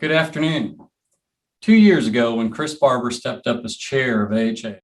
Good afternoon. 2 years ago, when Chris Barber stepped up as chair of AHA,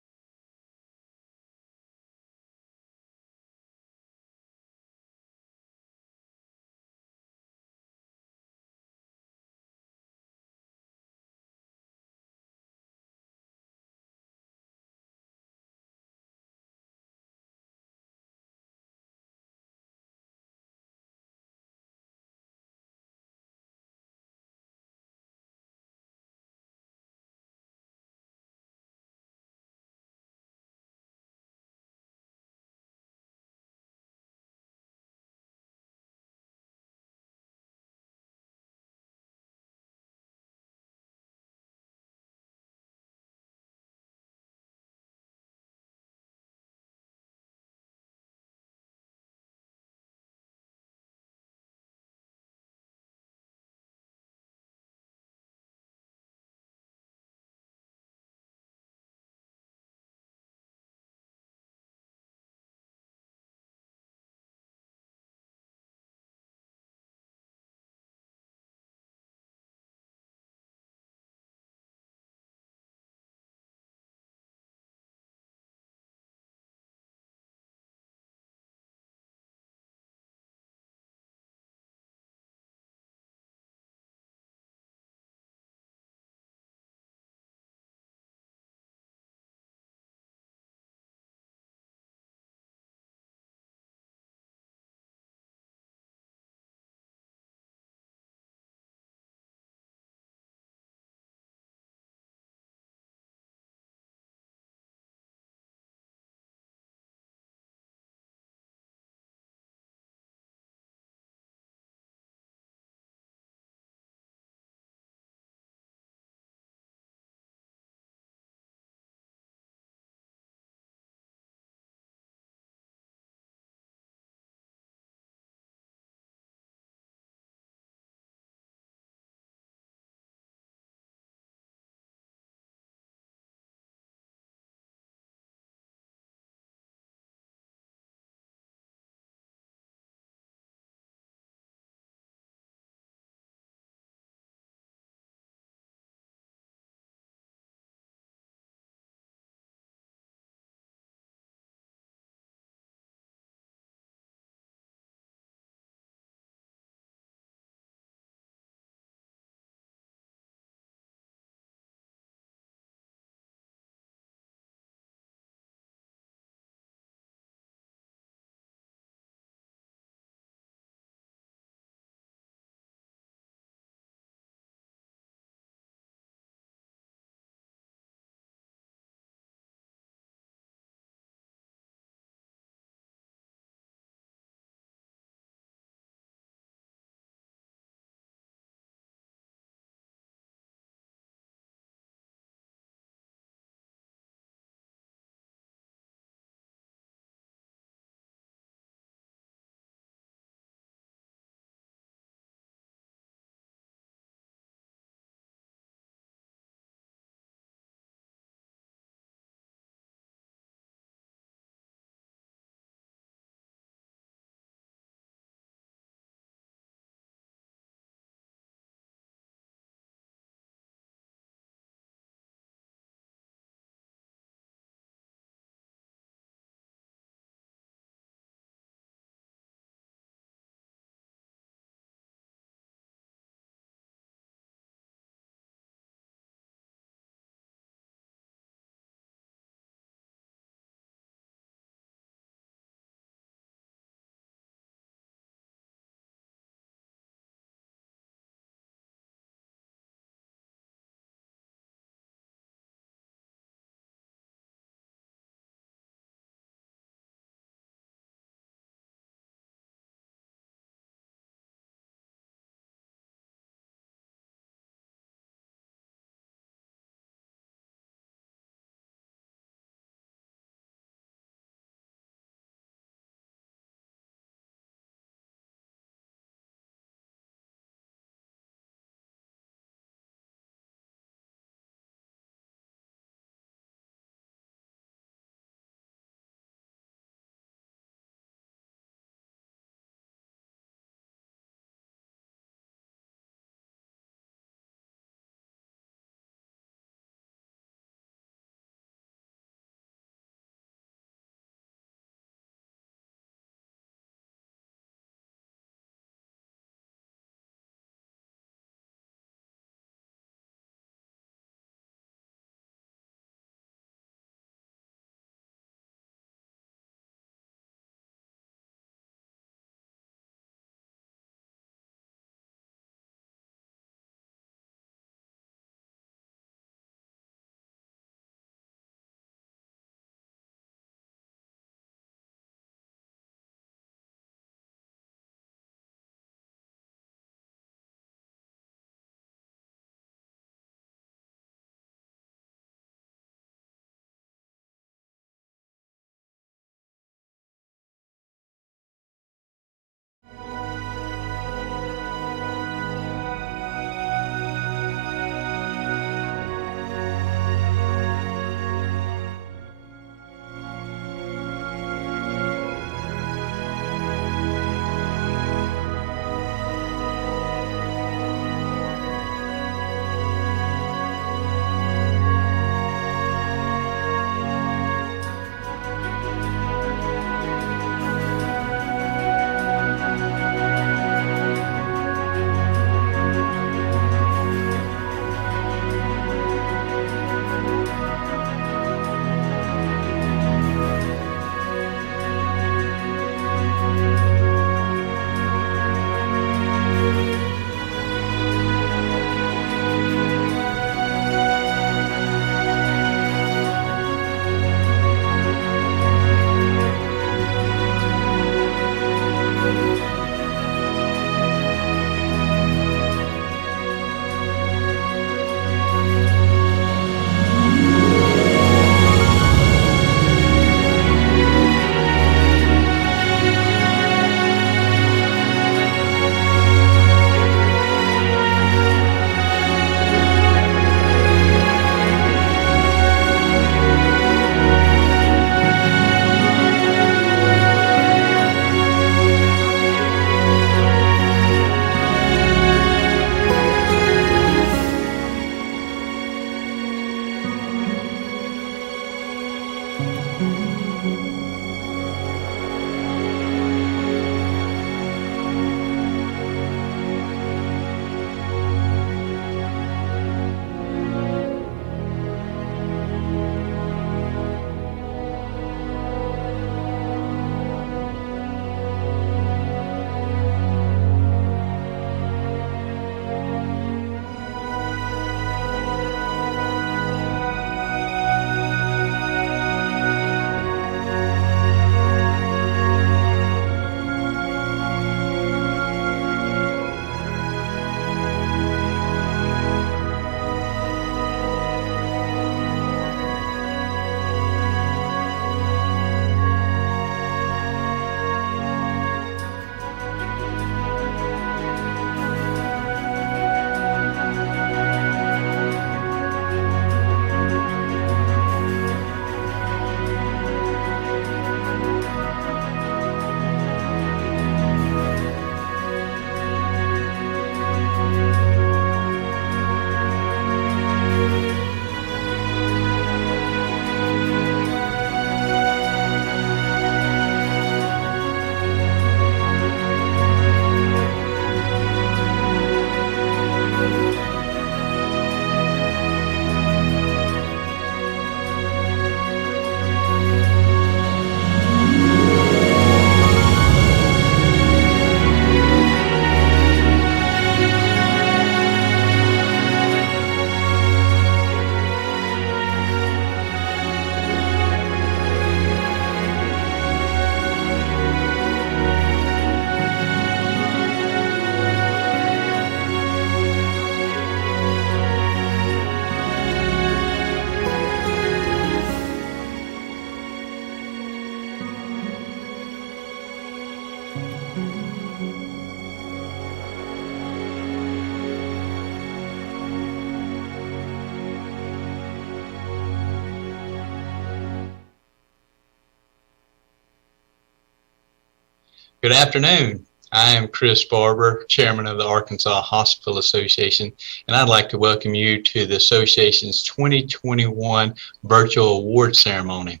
Good afternoon. I am Chris Barber, Chairman of the Arkansas Hospital Association, and I'd like to welcome you to the association's 2021 virtual award ceremony.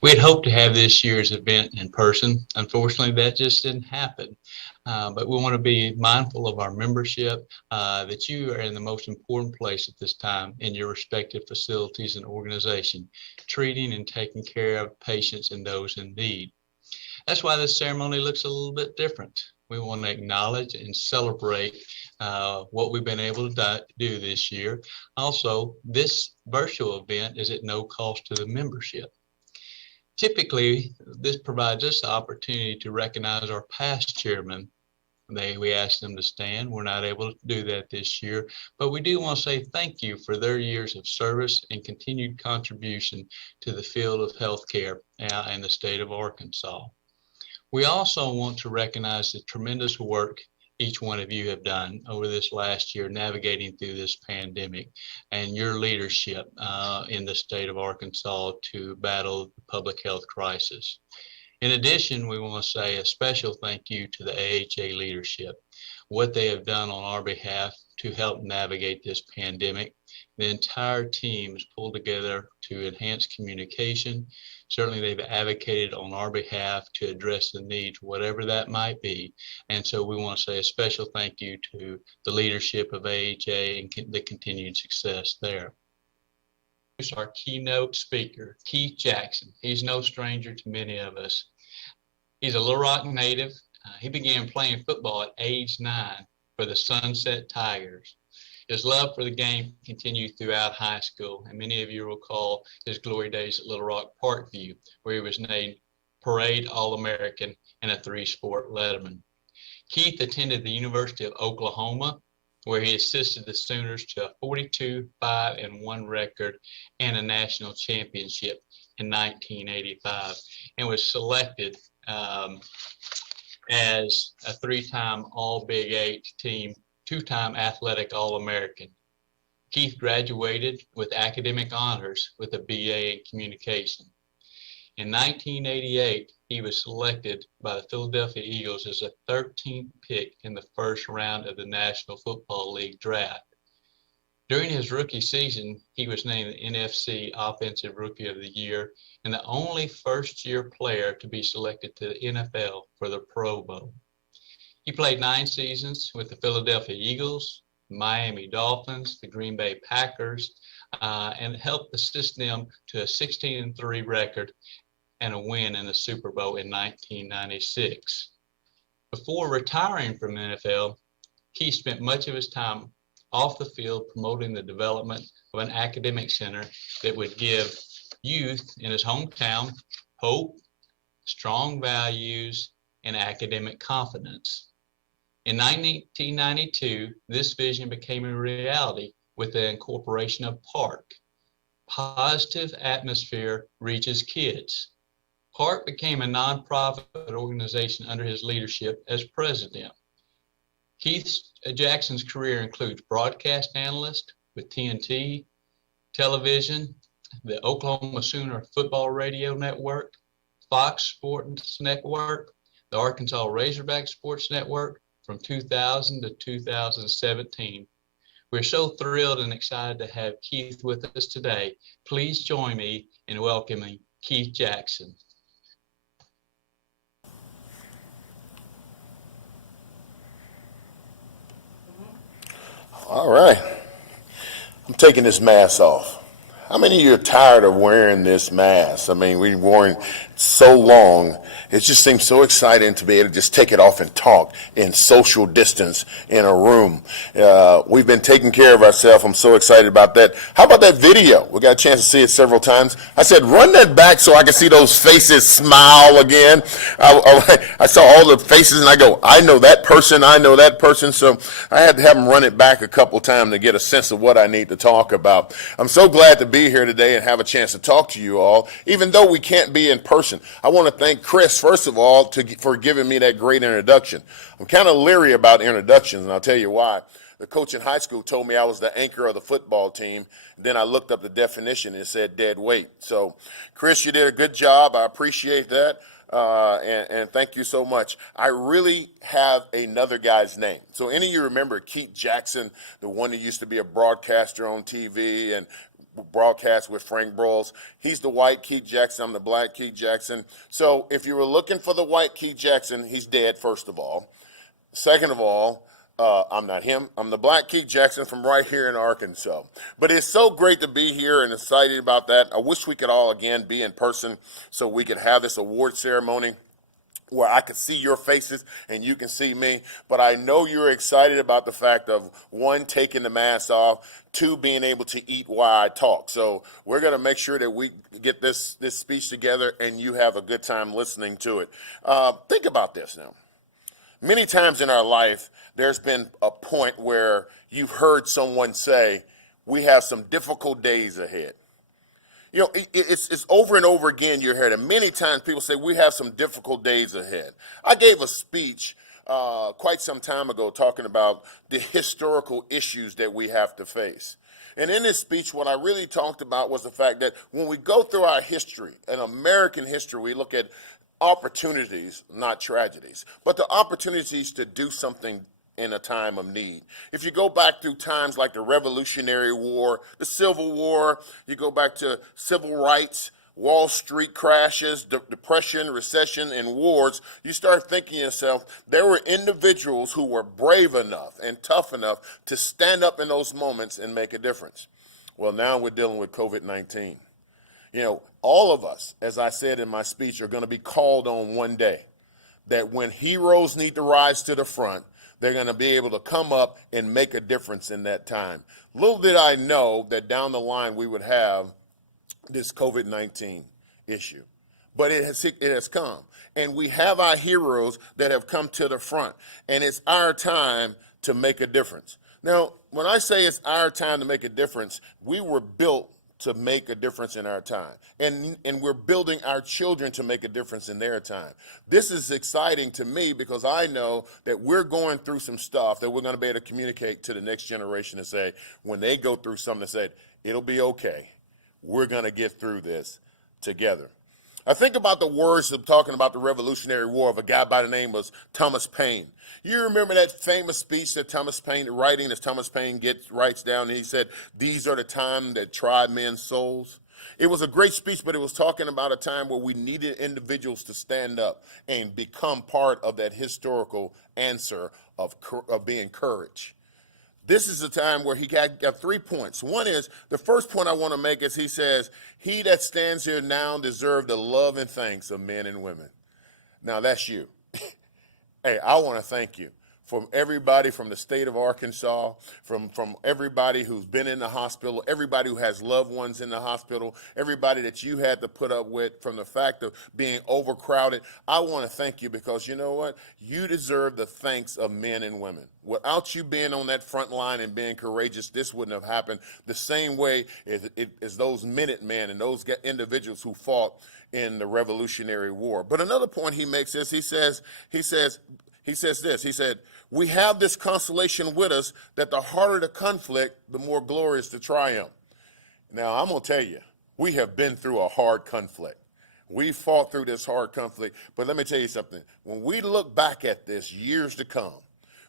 We had hoped to have this year's event in person. Unfortunately, that just didn't happen. But we want to be mindful of our membership, that you are in the most important place at this time in your respective facilities and organization, treating and taking care of patients and those in need. That's why this ceremony looks a little bit different. We want to acknowledge and celebrate what we've been able to do this year. Also, this virtual event is at no cost to the membership. Typically, this provides us the opportunity to recognize our past chairmen. We asked them to stand. We're not able to do that this year, but we do want to say thank you for their years of service and continued contribution to the field of healthcare in the state of Arkansas. We also want to recognize the tremendous work each one of you have done over this last year navigating through this pandemic and your leadership in the state of Arkansas to battle the public health crisis. In addition, we want to say a special thank you to the AHA leadership, what they have done on our behalf to help navigate this pandemic. The entire team has pulled together to enhance communication. Certainly, they've advocated on our behalf to address the needs, whatever that might be. And so we want to say a special thank you to the leadership of AHA and the continued success there. Our keynote speaker, Keith Jackson. He's no stranger to many of us. He's a Little Rock native. He began playing football at age 9 for the Sunset Tigers. His love for the game continued throughout high school, and many of you recall his glory days at Little Rock Parkview, where he was named Parade All-American and a 3-sport letterman. Keith attended the University of Oklahoma, where he assisted the Sooners to a 42-5-1 record and a national championship in 1985, and was selected as a 3-time All-Big 8 team, 2-time Athletic All-American. Keith graduated with academic honors with a BA in communication. In 1988, he was selected by the Philadelphia Eagles as a 13th pick in the first round of the National Football League draft. During his rookie season, he was named the NFC Offensive Rookie of the Year and the only first-year player to be selected to the NFL for the Pro Bowl. He played 9 seasons with the Philadelphia Eagles, Miami Dolphins, the Green Bay Packers, and helped assist them to a 16-3 record and a win in the Super Bowl in 1996. Before retiring from the NFL, he spent much of his time off the field promoting the development of an academic center that would give youth in his hometown hope, strong values, and academic confidence. In 1992, this vision became a reality with the incorporation of PARC. Positive Atmosphere Reaches Kids. PARC became a nonprofit organization under his leadership as president. Keith Jackson's career includes broadcast analyst with TNT, television, the Oklahoma Sooner Football Radio Network, Fox Sports Network, the Arkansas Razorback Sports Network from 2000 to 2017. We're so thrilled and excited to have Keith with us today. Please join me in welcoming Keith Jackson. All right. I'm taking this mask off. How many of you are tired of wearing this mask? I mean, we've worn it so long. It just seems so exciting to be able to just take it off and talk in social distance in a room. We've been taking care of ourselves. I'm so excited about that. How about that video? We got a chance to see it several times. I said, run that back so I can see those faces smile again. I saw all the faces and I go, I know that person. I know that person. So I had to have them run it back a couple times to get a sense of what I need to talk about. I'm so glad to be here today and have a chance to talk to you all, even though we can't be in person. I want to thank Chris, first of all, for giving me that great introduction. I'm kind of leery about introductions, and I'll tell you why. The coach in high school told me I was the anchor of the football team. Then I looked up the definition and it said dead weight. So, Chris, you did a good job. I appreciate that. and thank you so much. I really have another guy's name. So any of you remember Keith Jackson, the one who used to be a broadcaster on TV and broadcast with Frank Broyles? He's the white Keith Jackson. I'm the black Keith Jackson. So if you were looking for the white Keith Jackson, he's dead, first of all. Second of all, I'm not him. I'm the black Keith Jackson from right here in Arkansas. But it's so great to be here and excited about that. I wish we could all, again, be in person so we could have this award ceremony where I could see your faces and you can see me. But I know you're excited about the fact of, one, taking the mask off, two, being able to eat while I talk. So we're going to make sure that we get this speech together and you have a good time listening to it. Think about this now. Many times in our life, there's been a point where you've heard someone say, we have some difficult days ahead. You know, it's over and over again you heard it. Many times people say, we have some difficult days ahead. I gave a speech quite some time ago talking about the historical issues that we have to face. And in this speech, what I really talked about was the fact that when we go through our history, in American history, we look at opportunities, not tragedies, but the opportunities to do something in a time of need. If you go back through times like the Revolutionary War, the Civil War, you go back to civil rights, Wall Street crashes, depression, recession, and wars, you start thinking to yourself, there were individuals who were brave enough and tough enough to stand up in those moments and make a difference. Well, now we're dealing with COVID-19. You know, all of us, as I said in my speech, are going to be called on one day that when heroes need to rise to the front, they're going to be able to come up and make a difference in that time. Little did I know that down the line we would have this COVID-19 issue. But it has come. And we have our heroes that have come to the front. And it's our time to make a difference. Now, when I say it's our time to make a difference, we were built to make a difference in our time. And we're building our children to make a difference in their time. This is exciting to me because I know that we're going through some stuff that we're going to be able to communicate to the next generation and say, when they go through something, to say, it'll be okay. We're going to get through this together. I think about the words of talking about the Revolutionary War of a guy by the name of Thomas Paine. You remember that famous speech that Thomas Paine, writing as Thomas Paine writes down, and he said, these are the times that try men's souls. It was a great speech, but it was talking about a time where we needed individuals to stand up and become part of that historical answer of being courage. This is a time where he got 3 points. One is, the first point I want to make is he says, he that stands here now deserves the love and thanks of men and women. Now that's you. Hey, I want to thank you. From everybody from the state of Arkansas, from everybody who's been in the hospital, everybody who has loved ones in the hospital, everybody that you had to put up with from the fact of being overcrowded. I want to thank you because you know what? You deserve the thanks of men and women. Without you being on that front line and being courageous, this wouldn't have happened the same way as those Minutemen and those individuals who fought in the Revolutionary War. But another point he makes is he says this, he said, we have this consolation with us that the harder the conflict, the more glorious the triumph. Now, I'm going to tell you, we have been through a hard conflict. We fought through this hard conflict. But let me tell you something. When we look back at this years to come,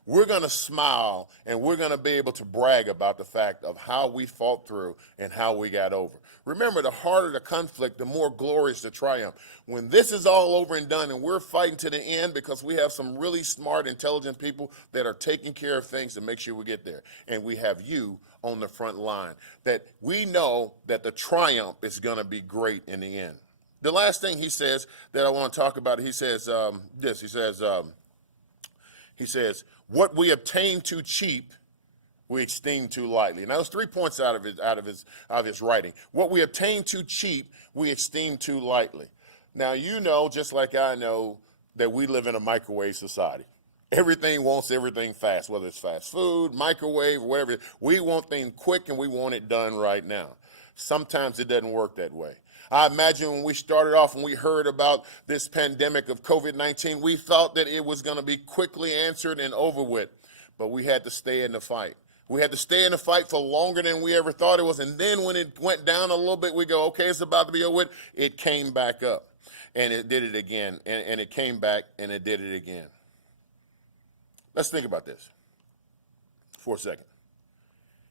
we're going to smile and we're going to be able to brag about the fact of how we fought through and how we got over. Remember, the harder the conflict, the more glorious the triumph. When this is all over and done and we're fighting to the end because we have some really smart, intelligent people that are taking care of things to make sure we get there. And we have you on the front line, that we know that the triumph is going to be great in the end. The last thing he says that I want to talk about, he says he says, what we obtain too cheap, we esteem too lightly. Now, there's 3 points out of his writing. What we obtain too cheap, we esteem too lightly. Now, you know, just like I know, that we live in a microwave society. Everything wants everything fast, whether it's fast food, microwave, whatever. We want things quick and we want it done right now. Sometimes it doesn't work that way. I imagine when we started off and we heard about this pandemic of COVID-19, we thought that it was going to be quickly answered and over with, but we had to stay in the fight. We had to stay in the fight for longer than we ever thought it was, and then when it went down a little bit, we go, okay, it's about to be over with. It came back up. and it did it again, and it came back and it did it again. Let's think about this for a second.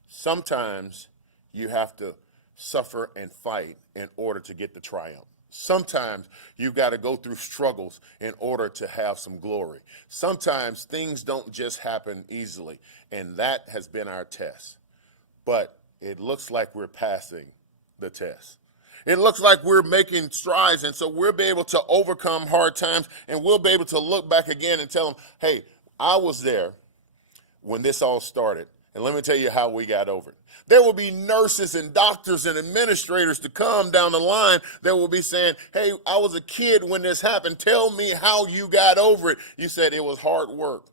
Sometimes you have to suffer and fight in order to get the triumph. Sometimes you've got to go through struggles in order to have some glory. Sometimes things don't just happen easily, and that has been our test. But it looks like we're passing the test. It looks like we're making strides, and so we'll be able to overcome hard times, and we'll be able to look back again and tell them, hey, I was there when this all started, and let me tell you how we got over it. There will be nurses and doctors and administrators to come down the line that will be saying, hey, I was a kid when this happened. Tell me how you got over it. You said it was hard work,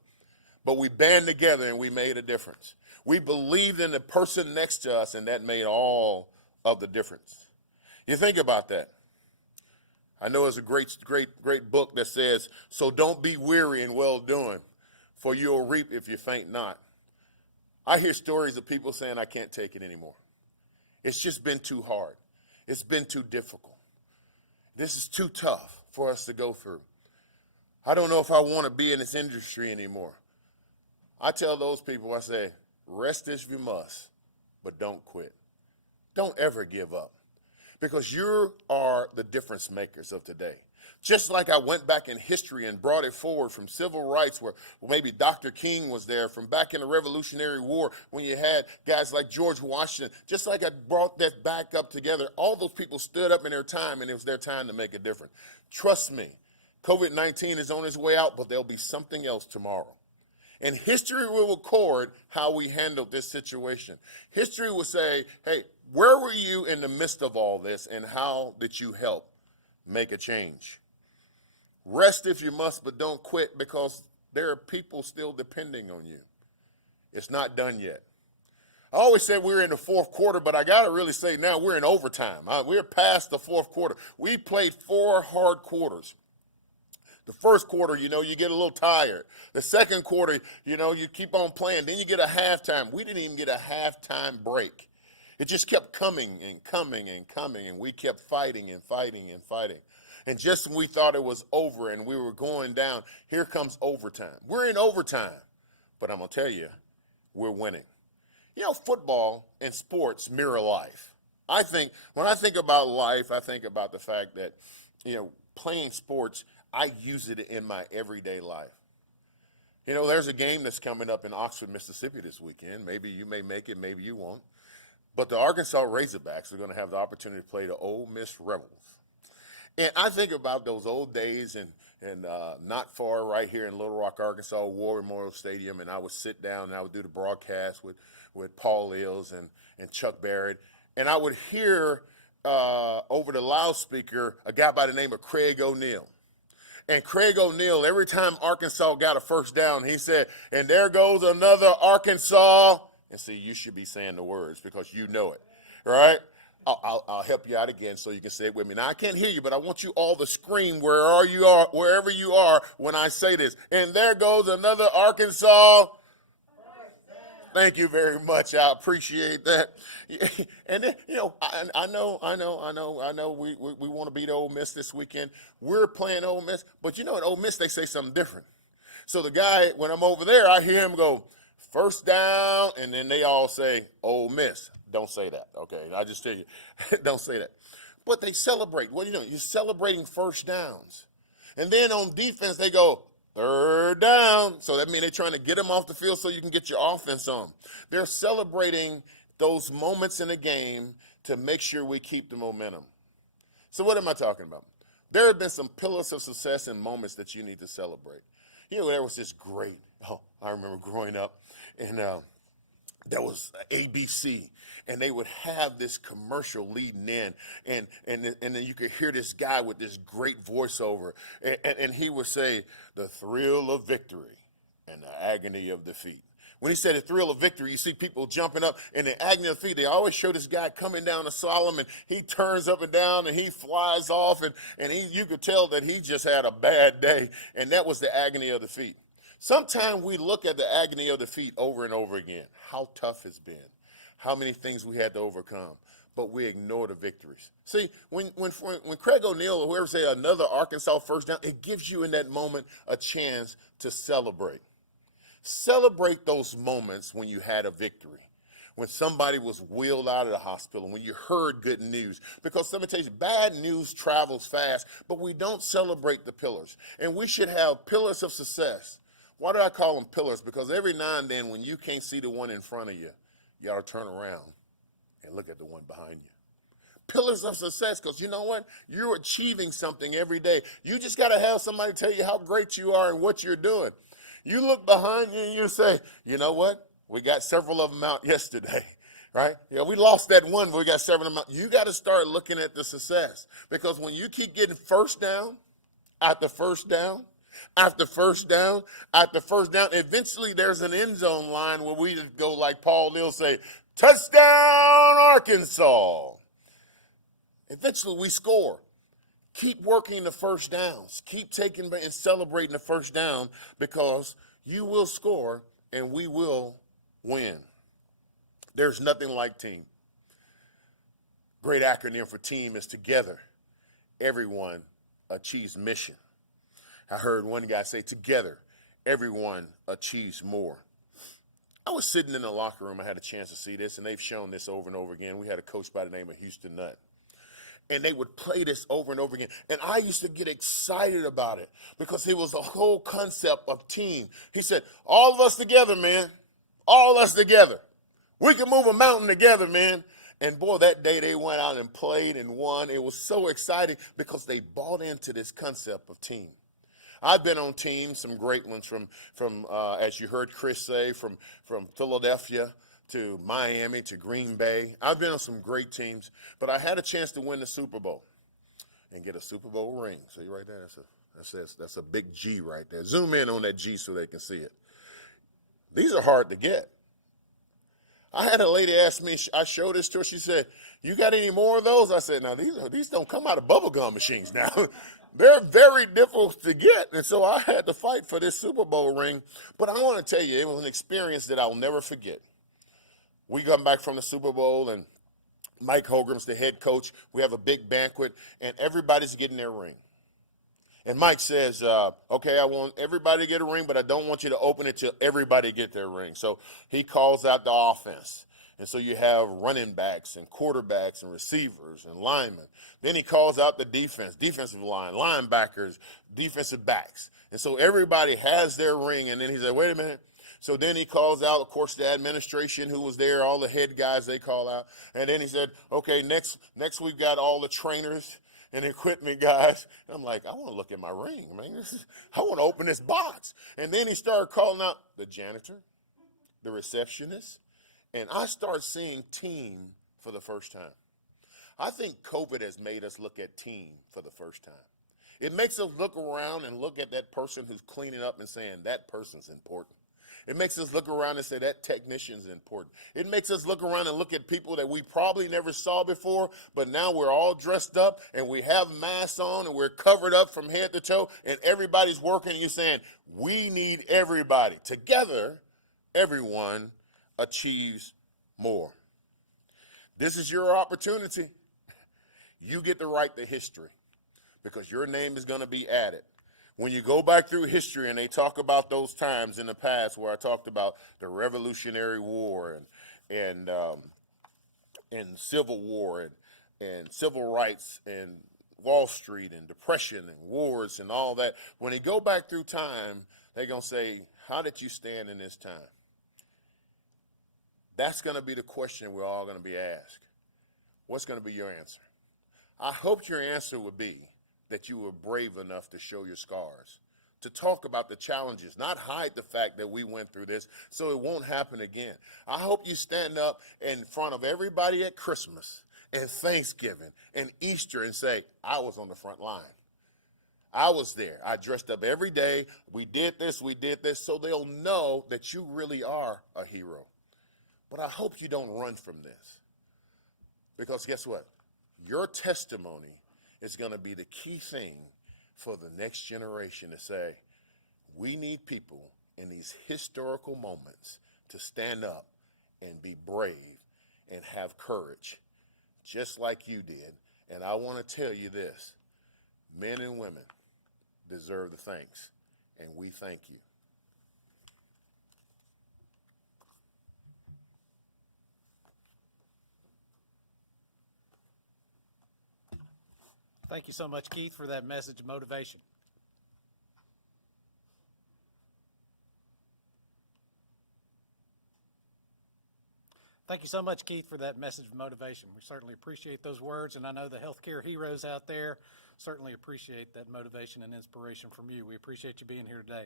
but we band together and we made a difference. We believed in the person next to us, and that made all of the difference. You think about that. I know it's a great book that says, so don't be weary in well-doing, for you'll reap if you faint not. I hear stories of people saying, I can't take it anymore. It's just been too hard. It's been too difficult. This is too tough for us to go through. I don't know if I want to be in this industry anymore. I tell those people, I say, rest if you must, but don't quit. Don't ever give up, because you are the difference makers of today. Just like I went back in history and brought it forward from civil rights, where maybe Dr. King was there, from back in the Revolutionary War when you had guys like George Washington. Just like I brought that back up together, all those people stood up in their time, and it was their time to make a difference. Trust me, COVID-19 is on its way out, but there'll be something else tomorrow. And history will record how we handled this situation. History will say, hey, where were you in the midst of all this, and how did you help make a change? Rest if you must, but don't quit, because there are people still depending on you. It's not done yet. I always said we were in the fourth quarter, but I got to really say now we're in overtime. We're past the fourth quarter. We played 4 hard quarters. The first quarter, you get a little tired. The second quarter, you keep on playing. Then you get a halftime. We didn't even get a halftime break. It just kept coming and coming and coming, and we kept fighting and fighting and fighting. And just when we thought it was over and we were going down, here comes overtime. We're in overtime, but I'm going to tell you, we're winning. Football and sports mirror life. When I think about life, I think about the fact that, playing sports, I use it in my everyday life. There's a game that's coming up in Oxford, Mississippi this weekend. Maybe you may make it, maybe you won't. But the Arkansas Razorbacks are going to have the opportunity to play the Ole Miss Rebels. And I think about those old days, and not far right here in Little Rock, Arkansas, War Memorial Stadium, and I would sit down and I would do the broadcast with Paul Ills and Chuck Barrett, and I would hear over the loudspeaker a guy by the name of Craig O'Neal. And Craig O'Neal, every time Arkansas got a first down, he said, and there goes another Arkansas. And see, you should be saying the words because you know it, right? I'll help you out again so you can say it with me. Now, I can't hear you, but I want you all to scream wherever you are when I say this. And there goes another Arkansas. Thank you very much. I appreciate that. And then, I know. We want to beat Ole Miss this weekend. We're playing Ole Miss, but at Ole Miss they say something different. So the guy, when I'm over there, I hear him go, first down, and then they all say Ole Miss. Don't say that, okay? I just tell you, don't say that. But they celebrate. What are you doing? You're celebrating first downs. And then on defense, they go, third down. So that means they're trying to get them off the field so you can get your offense on. They're celebrating those moments in the game to make sure we keep the momentum. So what am I talking about? There have been some pillars of success and moments that you need to celebrate. There was this I remember growing up, and there was ABC, and they would have this commercial leading in, and then you could hear this guy with this great voiceover, and he would say, the thrill of victory and the agony of defeat. When he said the thrill of victory, you see people jumping up, and the agony of defeat, they always show this guy coming down a slalom, and he turns up and down, and he flies off, and you could tell that he just had a bad day, and that was the agony of defeat. Sometimes we look at the agony of defeat over and over again, how tough it's been, how many things we had to overcome. but we ignore the victories. See, when Craig O'Neal or whoever say another Arkansas first down, it gives you in that moment a chance to celebrate. Celebrate those moments when you had a victory, when somebody was wheeled out of the hospital, when you heard good news. Because let me tell you, bad news travels fast, but we don't celebrate the pillars. And we should have pillars of success. Why do I call them pillars? Because every now and then when you can't see the one in front of you, you ought to turn around and look at the one behind you. Pillars of success, because you know what? You're achieving something every day. You just got to have somebody tell you how great you are and what you're doing. You look behind you and you say, you know what? We got several of them out yesterday, right? Yeah, we lost that one, but we got several of them out. You got to start looking at the success, because when you keep getting first down after first down, after first down, after first down, eventually there's an end zone line where we just go like Paul Neal say, touchdown Arkansas. Eventually we score. Keep working the first downs. Keep taking and celebrating the first down, because you will score and we will win. There's nothing like team. Great acronym for team is together. Everyone achieves mission. I heard one guy say, together, everyone achieves more. I was sitting in the locker room. I had a chance to see this, and they've shown this over and over again. We had a coach by the name of Houston Nutt. And they would play this over and over again. And I used to get excited about it, because it was the whole concept of team. He said, all of us together, man. All of us together. We can move a mountain together, man. And boy, that day they went out and played and won. It was so exciting because they bought into this concept of team. I've been on teams, some great ones from as you heard Chris say, from Philadelphia to Miami to Green Bay. I've been on some great teams, but I had a chance to win the Super Bowl and get a Super Bowl ring. See right there? That's a big G right there. Zoom in on that G so they can see it. These are hard to get. I had a lady ask me, I showed this to her, she said, you got any more of those? I said, now these don't come out of bubblegum machines now. They're very difficult to get, and so I had to fight for this Super Bowl ring. But I want to tell you, it was an experience that I'll never forget. We come back from the Super Bowl, and Mike Holgram's the head coach. We have a big banquet, and everybody's getting their ring. And Mike says, okay, I want everybody to get a ring, but I don't want you to open it till everybody get their ring. So he calls out the offense. And so you have running backs and quarterbacks and receivers and linemen. Then he calls out the defense, defensive line, linebackers, defensive backs. And so everybody has their ring. And then he said, wait a minute. So then he calls out, of course, the administration who was there, all the head guys they call out. And then he said, okay, next we've got all the trainers and equipment guys. And I'm like, I want to look at my ring, man. I want to open this box. And then he started calling out the janitor, the receptionist. And I start seeing team for the first time. I think COVID has made us look at team for the first time. It makes us look around and look at that person who's cleaning up and saying, that person's important. It makes us look around and say, that technician's important. It makes us look around and look at people that we probably never saw before, but now we're all dressed up and we have masks on and we're covered up from head to toe and everybody's working and you're saying, we need everybody. Together, everyone achieves more. This is your opportunity. You get to write the history because your name is going to be added. When you go back through history and they talk about those times in the past where I talked about the Revolutionary War and Civil War and civil rights and Wall Street and Depression and wars and all that, when they go back through time, they're going to say, how did you stand in this time? That's going to be the question we're all going to be asked. What's going to be your answer? I hope your answer would be that you were brave enough to show your scars, to talk about the challenges, not hide the fact that we went through this so it won't happen again. I hope you stand up in front of everybody at Christmas and Thanksgiving and Easter and say, I was on the front line. I was there. I dressed up every day. We did this, so they'll know that you really are a hero. But I hope you don't run from this. Because guess what? Your testimony is going to be the key thing for the next generation to say, we need people in these historical moments to stand up and be brave and have courage just like you did. And I want to tell you this, men and women deserve the thanks, and we thank you. Thank you so much, Keith, for that message of motivation. Thank you so much, Keith, for that message of motivation. We certainly appreciate those words, and I know the healthcare heroes out there certainly appreciate that motivation and inspiration from you. We appreciate you being here today.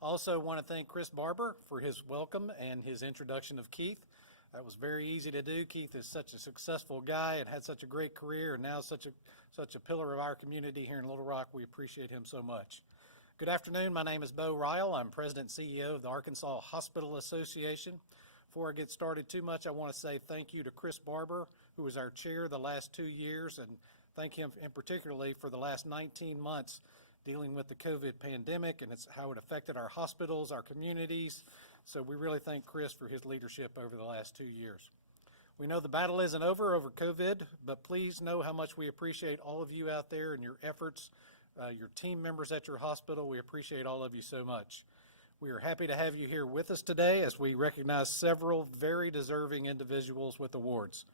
Also want to thank Chris Barber for his welcome and his introduction of Keith. That was very easy to do. Keith is such a successful guy and had such a great career, and now such a pillar of our community here in Little Rock. We appreciate him so much. Good afternoon. My name is Bo Ryle. I'm President and CEO of the Arkansas Hospital Association. Before I get started too much, I want to say thank you to Chris Barber, who was our chair the last 2 years, and thank him in particularly for the last 19 months dealing with the COVID pandemic and how it affected our hospitals, our communities. So we really thank Chris for his leadership over the last 2 years. We know the battle isn't over COVID, but please know how much we appreciate all of you out there and your efforts, your team members at your hospital. We appreciate all of you so much. We are happy to have you here with us today as we recognize several very deserving individuals with awards.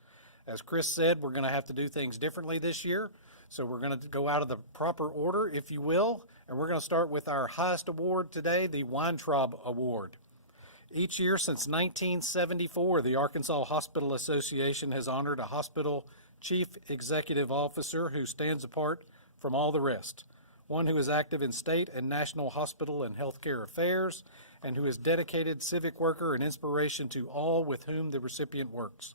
As Chris said, we're going to have to do things differently this year, so we're going to go out of the proper order, if you will, and we're going to start with our highest award today, the Weintraub Award. Each year since 1974, the Arkansas Hospital Association has honored a hospital chief executive officer who stands apart from all the rest. One who is active in state and national hospital and healthcare affairs, and who is dedicated civic worker and inspiration to all with whom the recipient works.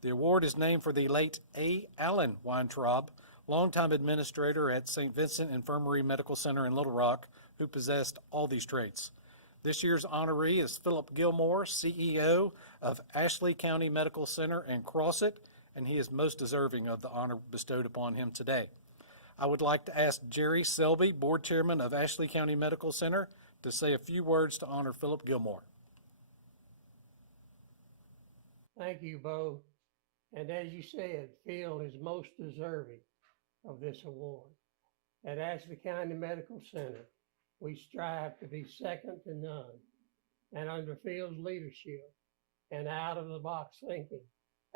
The award is named for the late A. Allen Weintraub, longtime administrator at St. Vincent Infirmary Medical Center in Little Rock, who possessed all these traits. This year's honoree is Philip Gilmore, CEO of Ashley County Medical Center and Crossett, and he is most deserving of the honor bestowed upon him today. I would like to ask Jerry Selby, Board Chairman of Ashley County Medical Center, to say a few words to honor Philip Gilmore. Thank you, Bo. And as you said, Phil is most deserving of this award. At Ashley County Medical Center, we strive to be second to none. And under Phil's leadership and out-of-the-box thinking,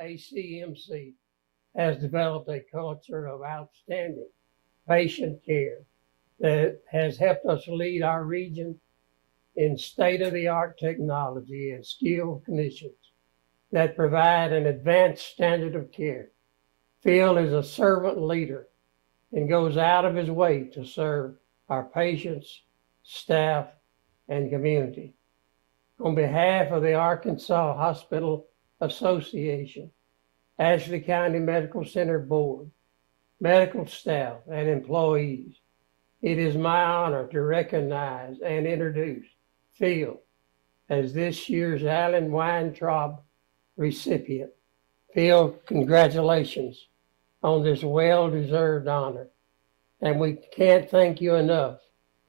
ACMC has developed a culture of outstanding patient care that has helped us lead our region in state-of-the-art technology and skilled clinicians that provide an advanced standard of care. Phil is a servant leader and goes out of his way to serve our patients, staff, and community. On behalf of the Arkansas Hospital Association, Ashley County Medical Center Board, medical staff, and employees, it is my honor to recognize and introduce Phil as this year's Allen Weintraub recipient. Phil, congratulations on this well-deserved honor, and we can't thank you enough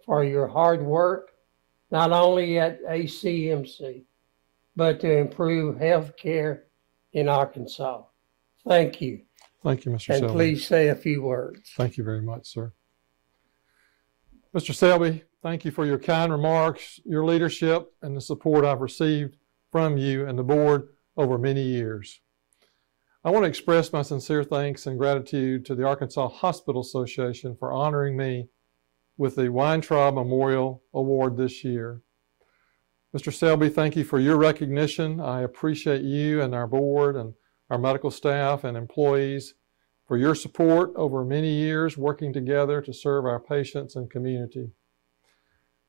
for your hard work, not only at ACMC, but to improve health care in Arkansas. Thank you. Thank you, Mr. And Selby. please say a few words. Thank you very much, sir. Mr. Selby, thank you for your kind remarks, your leadership, and the support I've received from you and the board over many years. I want to express my sincere thanks and gratitude to the Arkansas Hospital Association for honoring me with the Weintraub Memorial Award this year. Mr. Selby, thank you for your recognition. I appreciate you and our board and our medical staff and employees for your support over many years working together to serve our patients and community.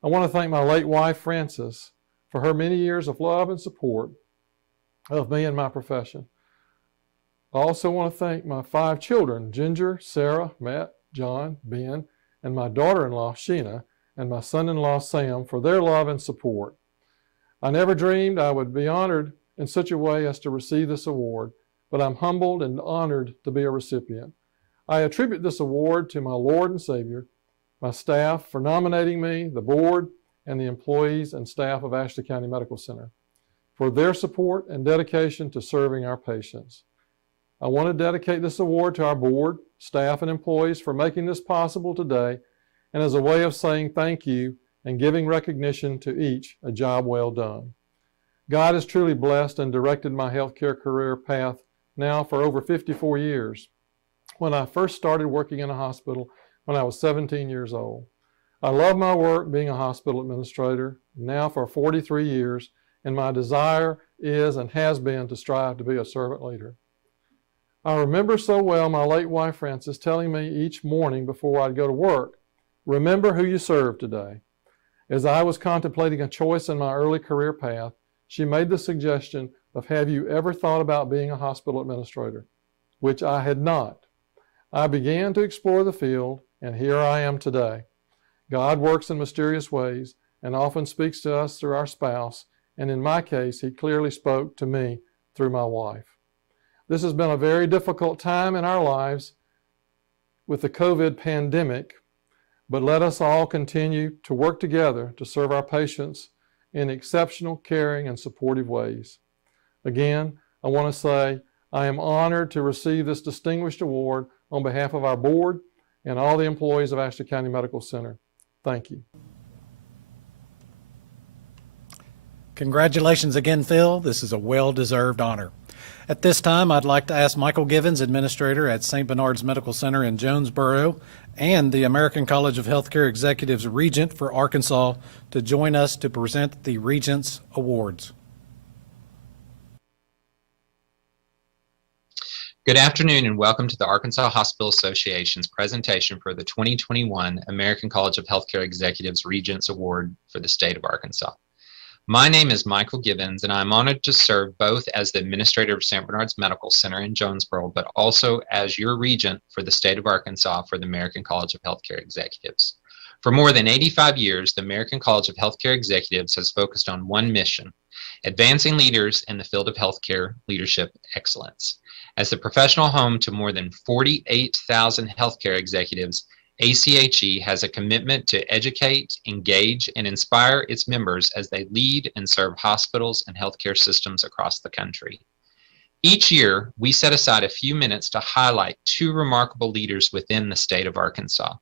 I want to thank my late wife, Frances, for her many years of love and support of me and my profession. I also want to thank my 5 children, Ginger, Sarah, Matt, John, Ben, and my daughter-in-law, Sheena, and my son-in-law, Sam, for their love and support. I never dreamed I would be honored in such a way as to receive this award, but I'm humbled and honored to be a recipient. I attribute this award to my Lord and Savior, my staff for nominating me, the board, and the employees and staff of Ashley County Medical Center for their support and dedication to serving our patients. I want to dedicate this award to our board, staff, and employees for making this possible today, and as a way of saying thank you and giving recognition to each a job well done. God has truly blessed and directed my healthcare career path now for over 54 years. When I first started working in a hospital when I was 17 years old. I love my work being a hospital administrator now for 43 years, and my desire is and has been to strive to be a servant leader. I remember so well my late wife Frances telling me each morning before I'd go to work, remember who you serve today. As I was contemplating a choice in my early career path, she made the suggestion of, have you ever thought about being a hospital administrator? Which I had not. I began to explore the field, and here I am today. God works in mysterious ways and often speaks to us through our spouse, and in my case, he clearly spoke to me through my wife. This has been a very difficult time in our lives with the COVID pandemic, but let us all continue to work together to serve our patients in exceptional, caring, and supportive ways. Again, I want to say I am honored to receive this distinguished award on behalf of our board and all the employees of Ashley County Medical Center. Thank you. Congratulations again, Phil. This is a well-deserved honor. At this time, I'd like to ask Michael Givens, Administrator at St. Bernard's Medical Center in Jonesboro, and the American College of Healthcare Executives Regent for Arkansas to join us to present the Regents Awards. Good afternoon and welcome to the Arkansas Hospital Association's presentation for the 2021 American College of Healthcare Executives Regents Award for the state of Arkansas. My name is Michael Givens, and I'm honored to serve both as the administrator of St. Bernard's Medical Center in Jonesboro, but also as your regent for the state of Arkansas for the American College of Healthcare Executives. For more than 85 years, the American College of Healthcare Executives has focused on one mission: advancing leaders in the field of healthcare leadership excellence. As the professional home to more than 48,000 healthcare executives, ACHE has a commitment to educate, engage, and inspire its members as they lead and serve hospitals and healthcare systems across the country. Each year, we set aside a few minutes to highlight two remarkable leaders within the state of Arkansas.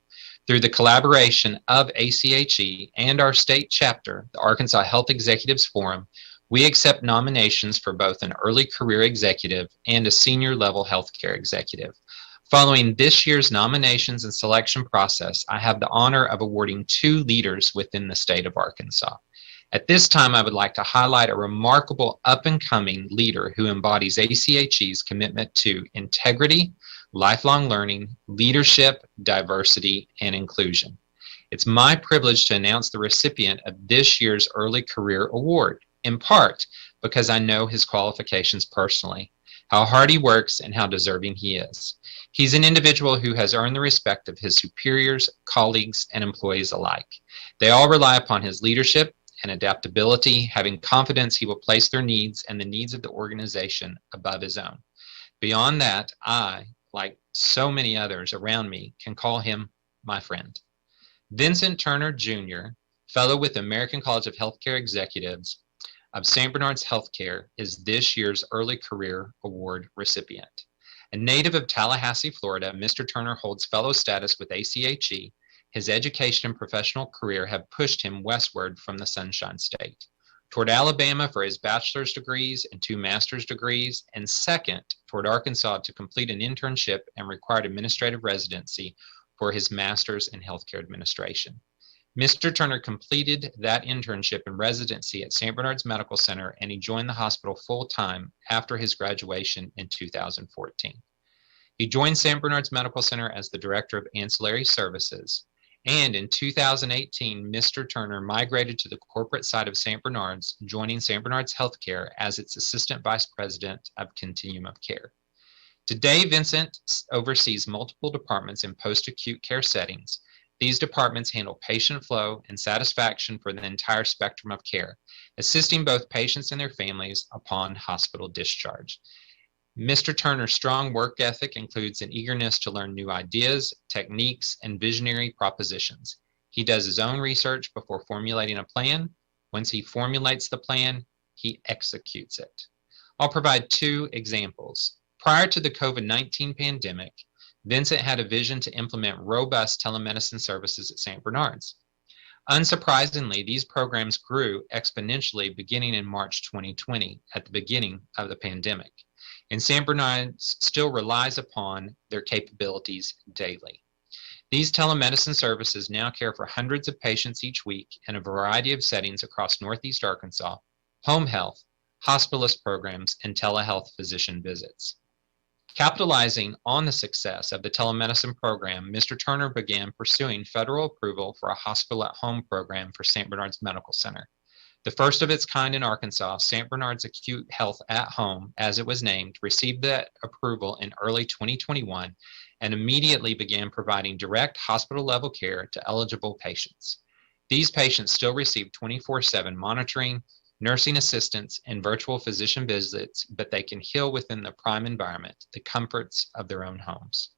Through the collaboration of ACHE and our state chapter, the Arkansas Health Executives Forum, we accept nominations for both an early career executive and a senior level healthcare executive. Following this year's nominations and selection process, I have the honor of awarding two leaders within the state of Arkansas. At this time, I would like to highlight a remarkable up-and-coming leader who embodies ACHE's commitment to integrity, lifelong learning, leadership, diversity, and inclusion. It's my privilege to announce the recipient of this year's Early Career Award, in part because I know his qualifications personally, how hard he works, and how deserving he is. He's an individual who has earned the respect of his superiors, colleagues, and employees alike. They all rely upon his leadership and adaptability, having confidence he will place their needs and the needs of the organization above his own. Beyond that, I, like so many others around me, can call him my friend. Vincent Turner Jr., fellow with the American College of Healthcare Executives of St. Bernard's Healthcare, is this year's Early Career Award recipient. A native of Tallahassee, Florida, Mr. Turner holds fellow status with ACHE. His education and professional career have pushed him westward from the Sunshine State, toward Alabama for his bachelor's degrees and 2 master's degrees, and second, toward Arkansas to complete an internship and required administrative residency for his master's in healthcare administration. Mr. Turner completed that internship and residency at St. Bernard's Medical Center, and he joined the hospital full-time after his graduation in 2014. He joined St. Bernard's Medical Center as the Director of Ancillary Services, and in 2018, Mr. Turner migrated to the corporate side of St. Bernard's, joining St. Bernard's Healthcare as its Assistant Vice President of Continuum of Care. Today, Vincent oversees multiple departments in post-acute care settings. These departments handle patient flow and satisfaction for the entire spectrum of care, assisting both patients and their families upon hospital discharge. Mr. Turner's strong work ethic includes an eagerness to learn new ideas, techniques, and visionary propositions. He does his own research before formulating a plan. Once he formulates the plan, he executes it. I'll provide 2 examples. Prior to the COVID-19 pandemic, Vincent had a vision to implement robust telemedicine services at St. Bernard's. Unsurprisingly, these programs grew exponentially beginning in March 2020, at the beginning of the pandemic, and St. Bernard's still relies upon their capabilities daily. These telemedicine services now care for hundreds of patients each week in a variety of settings across Northeast Arkansas: home health, hospitalist programs, and telehealth physician visits. Capitalizing on the success of the telemedicine program, Mr. Turner began pursuing federal approval for a hospital at home program for St. Bernard's Medical Center. The first of its kind in Arkansas, St. Bernard's Acute Health at Home, as it was named, received that approval in early 2021 and immediately began providing direct hospital level care to eligible patients. These patients still receive 24/7 monitoring, nursing assistance, and virtual physician visits, but they can heal within the prime environment, the comforts of their own homes.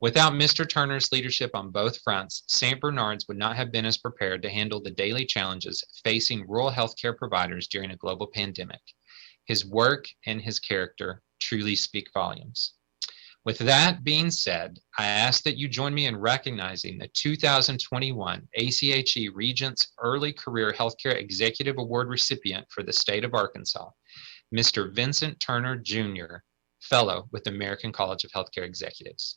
Without Mr. Turner's leadership on both fronts, St. Bernard's would not have been as prepared to handle the daily challenges facing rural healthcare providers during a global pandemic. His work and his character truly speak volumes. With that being said, I ask that you join me in recognizing the 2021 ACHE Regents Early Career Healthcare Executive Award recipient for the state of Arkansas, Mr. Vincent Turner, Jr., Fellow with the American College of Healthcare Executives.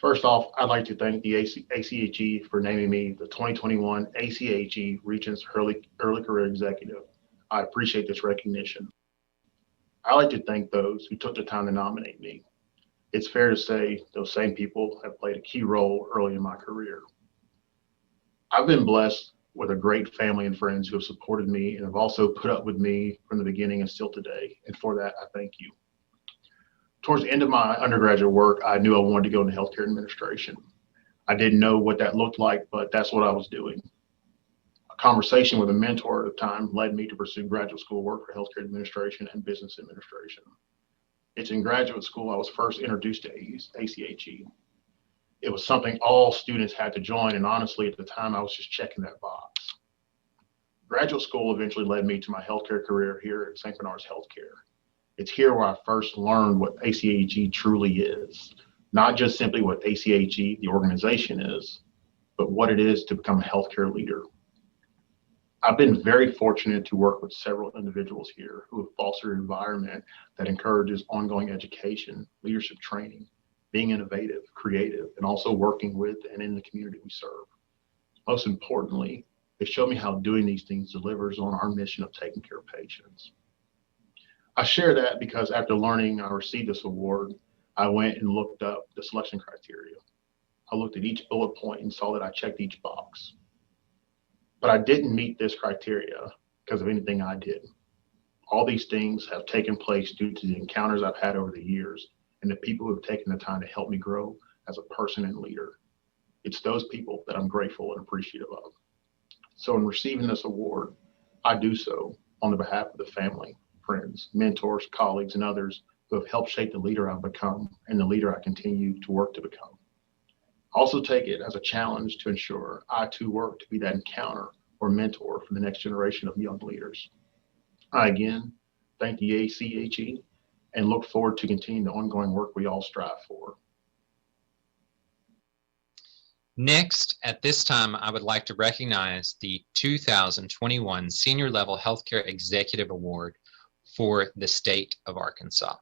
First off, I'd like to thank the ACHE for naming me the 2021 ACHE Regents Early Career Executive. I appreciate this recognition. I'd like to thank those who took the time to nominate me. It's fair to say those same people have played a key role early in my career. I've been blessed with a great family and friends who have supported me and have also put up with me from the beginning and still today. And for that, I thank you. Towards the end of my undergraduate work, I knew I wanted to go into healthcare administration. I didn't know what that looked like, but that's what I was doing. A conversation with a mentor at the time led me to pursue graduate school work for healthcare administration and business administration. It's in graduate school I was first introduced to ACHE. It was something all students had to join, and honestly, at the time, I was just checking that box. Graduate school eventually led me to my healthcare career here at St. Bernard's Healthcare. It's here where I first learned what ACHE truly is, not just simply what ACHE, the organization, is, but what it is to become a healthcare leader. I've been very fortunate to work with several individuals here who have fostered an environment that encourages ongoing education, leadership training, being innovative, creative, and also working with and in the community we serve. Most importantly, they show me how doing these things delivers on our mission of taking care of patients. I share that because after learning I received this award, I went and looked up the selection criteria. I looked at each bullet point and saw that I checked each box. But I didn't meet this criteria because of anything I did. All these things have taken place due to the encounters I've had over the years and the people who have taken the time to help me grow as a person and leader. It's those people that I'm grateful and appreciative of. So in receiving this award, I do so on the behalf of the family, friends, mentors, colleagues, and others who have helped shape the leader I've become and the leader I continue to work to become. I also take it as a challenge to ensure I too work to be that encounter or mentor for the next generation of young leaders. I again thank the ACHE and look forward to continuing the ongoing work we all strive for. Next, at this time, I would like to recognize the 2021 Senior Level Healthcare Executive Award for the state of Arkansas.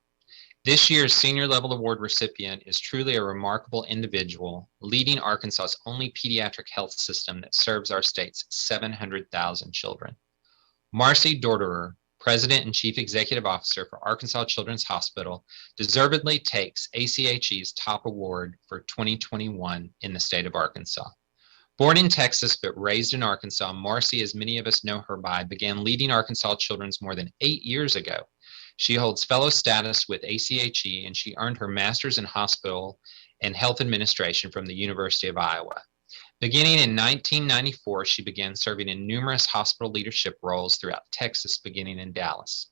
This year's Senior Level Award recipient is truly a remarkable individual, leading Arkansas's only pediatric health system that serves our state's 700,000 children. Marcy Dorderer, President and Chief Executive Officer for Arkansas Children's Hospital, deservedly takes ACHE's top award for 2021 in the state of Arkansas. Born in Texas but raised in Arkansas, Marcy, as many of us know her by, began leading Arkansas Children's more than 8 years ago. She holds fellow status with ACHE, and she earned her master's in hospital and health administration from the University of Iowa. Beginning in 1994, she began serving in numerous hospital leadership roles throughout Texas, beginning in Dallas.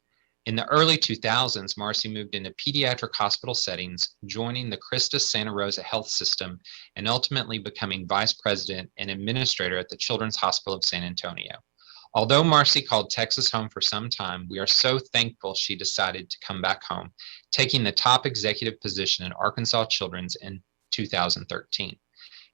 In the early 2000s, Marcy moved into pediatric hospital settings, joining the Christus Santa Rosa Health System, and ultimately becoming vice president and administrator at the Children's Hospital of San Antonio. Although Marcy called Texas home for some time, we are so thankful she decided to come back home, taking the top executive position at Arkansas Children's in 2013.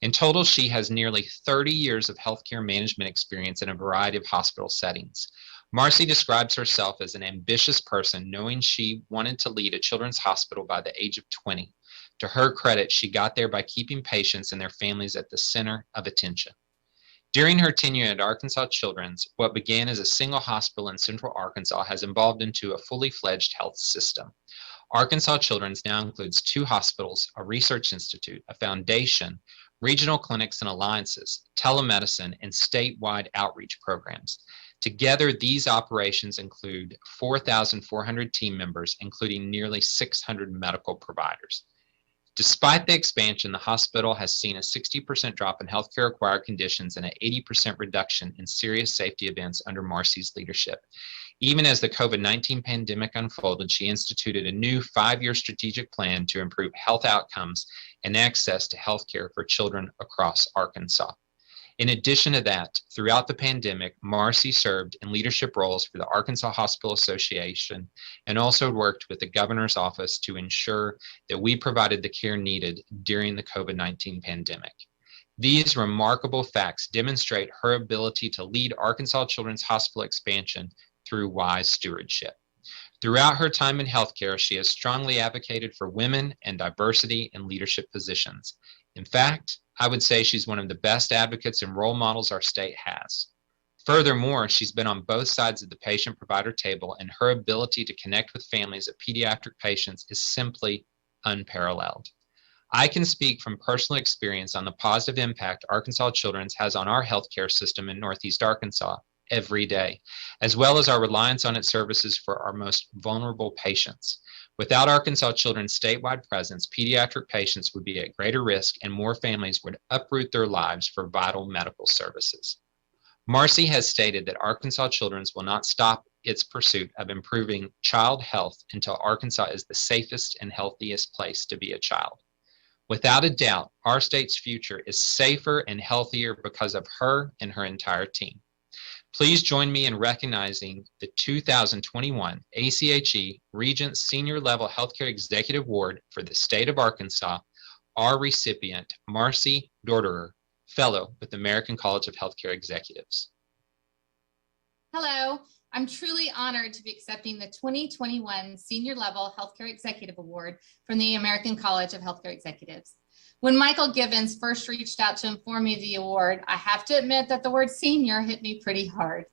In total, she has nearly 30 years of healthcare management experience in a variety of hospital settings. Marcy describes herself as an ambitious person, knowing she wanted to lead a children's hospital by the age of 20. To her credit, she got there by keeping patients and their families at the center of attention. During her tenure at Arkansas Children's, what began as a single hospital in Central Arkansas has evolved into a fully fledged health system. Arkansas Children's now includes 2 hospitals, a research institute, a foundation, regional clinics and alliances, telemedicine, and statewide outreach programs. Together, these operations include 4,400 team members, including nearly 600 medical providers. Despite the expansion, the hospital has seen a 60% drop in healthcare-acquired conditions and an 80% reduction in serious safety events under Marcy's leadership. Even as the COVID-19 pandemic unfolded, she instituted a new 5-year strategic plan to improve health outcomes and access to healthcare for children across Arkansas. In addition to that, throughout the pandemic, Marcy served in leadership roles for the Arkansas Hospital Association and also worked with the governor's office to ensure that we provided the care needed during the COVID-19 pandemic. These remarkable facts demonstrate her ability to lead Arkansas Children's Hospital expansion through wise stewardship. Throughout her time in healthcare, she has strongly advocated for women and diversity in leadership positions. In fact, I would say she's one of the best advocates and role models our state has. Furthermore, she's been on both sides of the patient-provider table, and her ability to connect with families of pediatric patients is simply unparalleled. I can speak from personal experience on the positive impact Arkansas Children's has on our healthcare system in Northeast Arkansas every day, as well as our reliance on its services for our most vulnerable patients. Without Arkansas Children's statewide presence, pediatric patients would be at greater risk and more families would uproot their lives for vital medical services. Marcy has stated that Arkansas Children's will not stop its pursuit of improving child health until Arkansas is the safest and healthiest place to be a child. Without a doubt, our state's future is safer and healthier because of her and her entire team. Please join me in recognizing the 2021 ACHE Regents Senior Level Healthcare Executive Award for the state of Arkansas, our recipient, Marcy Dorderer, Fellow with the American College of Healthcare Executives. Hello, I'm truly honored to be accepting the 2021 Senior Level Healthcare Executive Award from the American College of Healthcare Executives. When Michael Givens first reached out to inform me of the award, I have to admit that the word senior hit me pretty hard.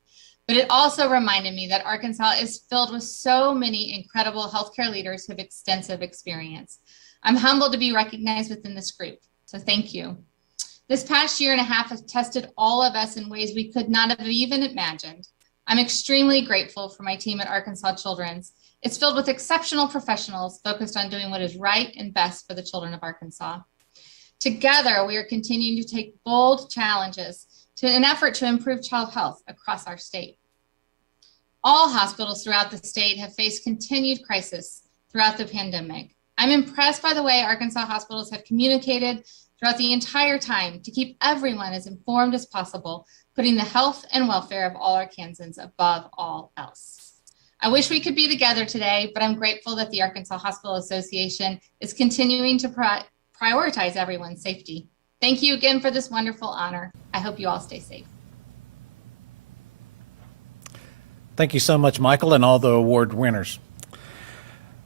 But it also reminded me that Arkansas is filled with so many incredible healthcare leaders who have extensive experience. I'm humbled to be recognized within this group, so thank you. This past year and a half has tested all of us in ways we could not have even imagined. I'm extremely grateful for my team at Arkansas Children's. It's filled with exceptional professionals focused on doing what is right and best for the children of Arkansas. Together, we are continuing to take bold challenges to an effort to improve child health across our state. All hospitals throughout the state have faced continued crisis throughout the pandemic. I'm impressed by the way Arkansas hospitals have communicated throughout the entire time to keep everyone as informed as possible, putting the health and welfare of all Arkansans above all else. I wish we could be together today, but I'm grateful that the Arkansas Hospital Association is continuing to prioritize everyone's safety. Thank you again for this wonderful honor. I hope you all stay safe. Thank you so much, Michael, and all the award winners.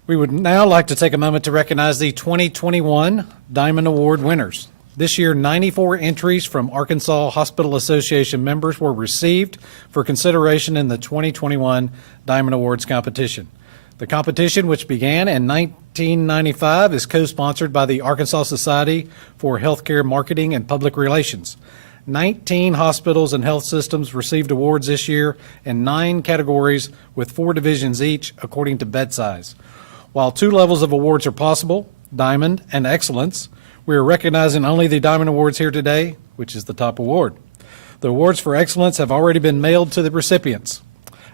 We would now like to take a moment to recognize the 2021 Diamond Award winners. This year, 94 entries from Arkansas Hospital Association members were received for consideration in the 2021 Diamond Awards competition. The competition, which began in 1995, is co-sponsored by the Arkansas Society for Healthcare Marketing and Public Relations. 19 hospitals and health systems received awards this year in 9 categories with 4 divisions each, according to bed size. While 2 levels of awards are possible, Diamond and Excellence, we are recognizing only the Diamond Awards here today, which is the top award. The awards for Excellence have already been mailed to the recipients.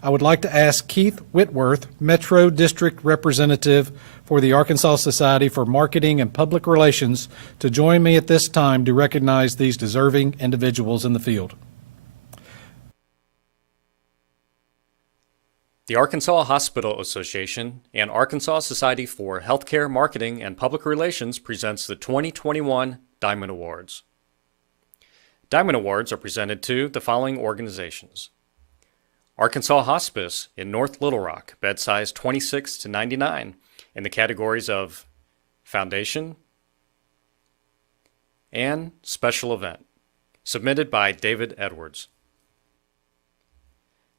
I would like to ask Keith Whitworth, Metro District Representative for the Arkansas Society for Marketing and Public Relations, to join me at this time to recognize these deserving individuals in the field. The Arkansas Hospital Association and Arkansas Society for Healthcare Marketing and Public Relations presents the 2021 Diamond Awards. Diamond Awards are presented to the following organizations: Arkansas Hospice in North Little Rock, bed size 26 to 99, in the categories of Foundation and Special Event, submitted by David Edwards.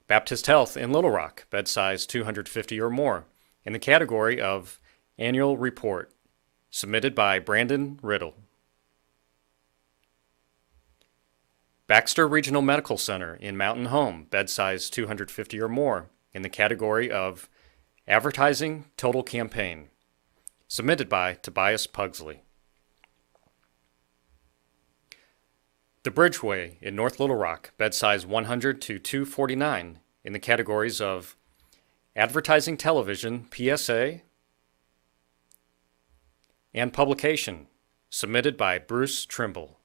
Baptist Health in Little Rock, bed size 250 or more, in the category of Annual Report, submitted by Brandon Riddle. Baxter Regional Medical Center in Mountain Home, bed size 250 or more, in the category of Advertising Total Campaign, submitted by Tobias Pugsley. The Bridgeway in North Little Rock, bed size 100 to 249, in the categories of Advertising Television, PSA, and Publication, submitted by Bruce Trimble.